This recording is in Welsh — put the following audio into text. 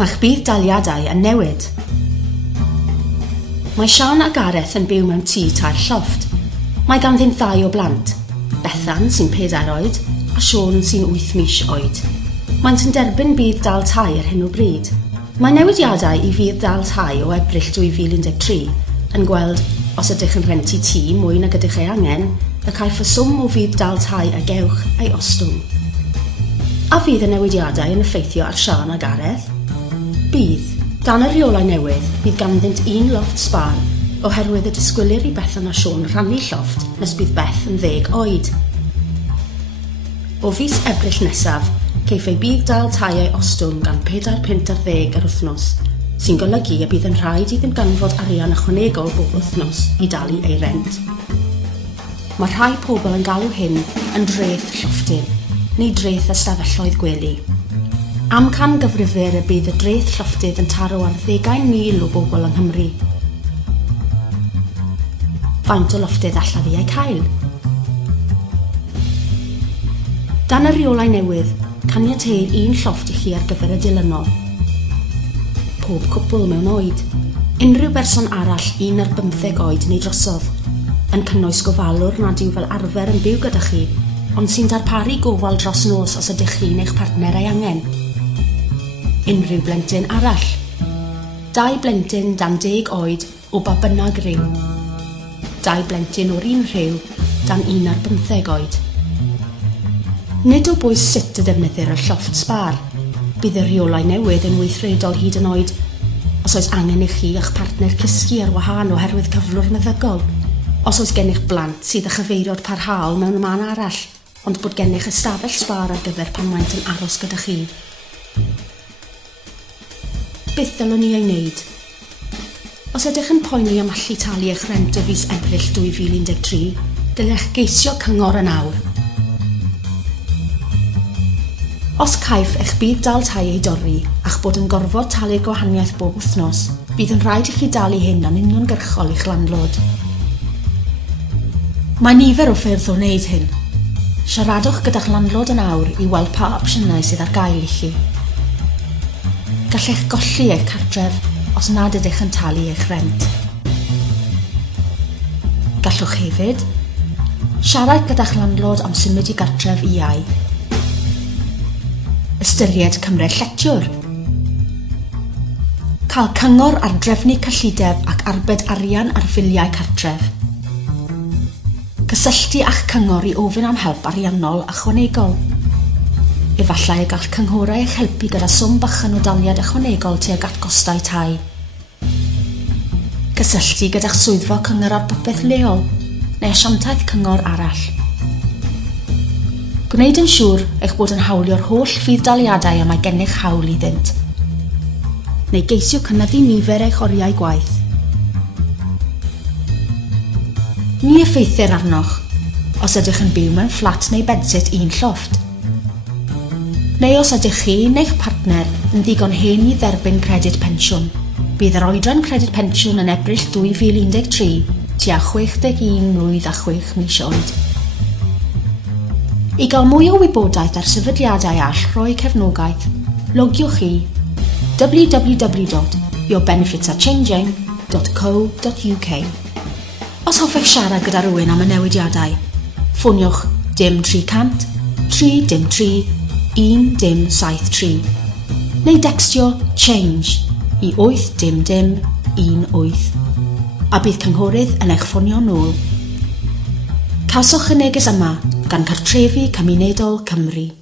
Mae'ch bydd-daliadau yn newid. Mae Sian a Gareth yn byw mewn tŷ tair llofft. Mae ganddynt 2 o blant, Bethan sy'n 4 oed a Siôn sy'n 8 mis oed. Maent yn derbyn bydd-dal tai ar hyn o bryd. Mae newidiadau i fydd-dal tai o Ebrill 2013 yn gweld os ydych yn rhentu tŷ mwy nag ydych ei angen, y caiff y swm o fydd-dal tai a gewch ei ostwng. A fydd y newidiadau yn effeithio ar Sian a Gareth? Bydd. Dan y rheolau newydd, bydd ganddynt 1 lofft sbar, oherwydd y disgwylir i Bethan a Siôn rhannu llofft nes bydd Beth yn 10 oed. O fis Ebrill nesaf, ceiff ei bydd-dal tai ei ostwng gan £4.10 yr wythnos, sy'n golygu y bydd yn rhaid iddynt ganfod arian ychwanegol bob wythnos i dalu ei rent. Mae rhai pobl yn galw hyn yn dreth llofftydd, neu dreth ystafelloedd gwely. Amcan gyfrifir y bydd y dreth llofftydd yn taro ar 10,000 o bobl yng Nghymru. Faint o lofftydd allaf i ei cael? Dan y rheolau newydd, caniateir 1 llofft i chi ar gyfer y dilynol. Pob cwpl mewn oed. Unrhyw berson arall 1 ar 15 oed neu drosodd, yn cynnwys gofalwr nad yw fel arfer yn byw gyda chi, ond sy'n darparu gofal dros nos os ydych chi neu'ch partner ei angen. Unrhyw blentyn arall. 2 blentyn dan 10 oed o ba bynnag rhyw. 2 blentyn o'r un rhyw dan 1 ar 15 oed. Nid o bwys sut y defnyddir y llofft sbar. Bydd y rheolau newydd yn weithredol hyd yn oed os oes angen i chi eich partner cysgu ar wahân oherwydd cyflwr meddygol. Os oes gennych blant sydd â chyfeiriad parhaol mewn man arall, ond bod gennych ystafell sbar ar gyfer pan maent yn aros gyda chi. Beth ddylwn ni ei wneud? Os ydych yn poeni am allu talu eich rent o fis Ebrill 2013, dylech geisio cyngor yn awr. Os caiff eich bydd-dal tai ei dorri a'ch bod yn gorfod talu'r gwahaniaeth bob wythnos, bydd yn rhaid i chi dalu hyn yn uniongyrchol i'ch landlord. Mae nifer o ffyrdd o wneud hyn. Siaradwch gyda'ch landlord yn awr i weld pa opsiynau sydd ar gael i chi. Gallech golli eich cartref os nad ydych yn talu eich rent. Gallwch hefyd siarad gyda'ch landlord am symud i gartref i iau. Ystyried cymryd lletiwr. Cael cyngor ar drefnu cyllideb ac arbed arian ar filiau cartref. Cysylltu a'ch cyngor i ofyn am help ariannol ychwanegol. Efallai y gall cynghorau eich helpu gyda swm bychan o daliad ychwanegol tuag at gostau tai. Cysylltu gyda'ch swyddfa cyngor ar popeth leol, neu asiantaeth cyngor arall. Gwneud yn siŵr eich bod yn hawlio'r holl fydd-daliadau am ei gennych hawl iddynt. Neu geisio cynyddu nifer eich oriau gwaith. Ni effeithir arnoch os ydych yn byw mewn fflat neu bedsit 1 llofft. Neu os ydych chi neu'ch partner yn ddigon hen i dderbyn credyd pensiwn. Bydd yr oedran credyd pensiwn yn Ebrill 2013 tua 61 mlwydd a 6 mis oed. I gael mwy o wybodaeth ar sefydliadau all rhoi cefnogaeth, logiwch i www.yourbenefitsarechanging.co.uk. Os hoffech siarad gyda rhywun am y newidiadau, ffoniwch dim 300 303 173 neu dextio CHANGE i 80018 a bydd cynghorydd yn eich ffonio nôl. Cawswch y neges yma gan Cartrefi Cymunedol Cymru.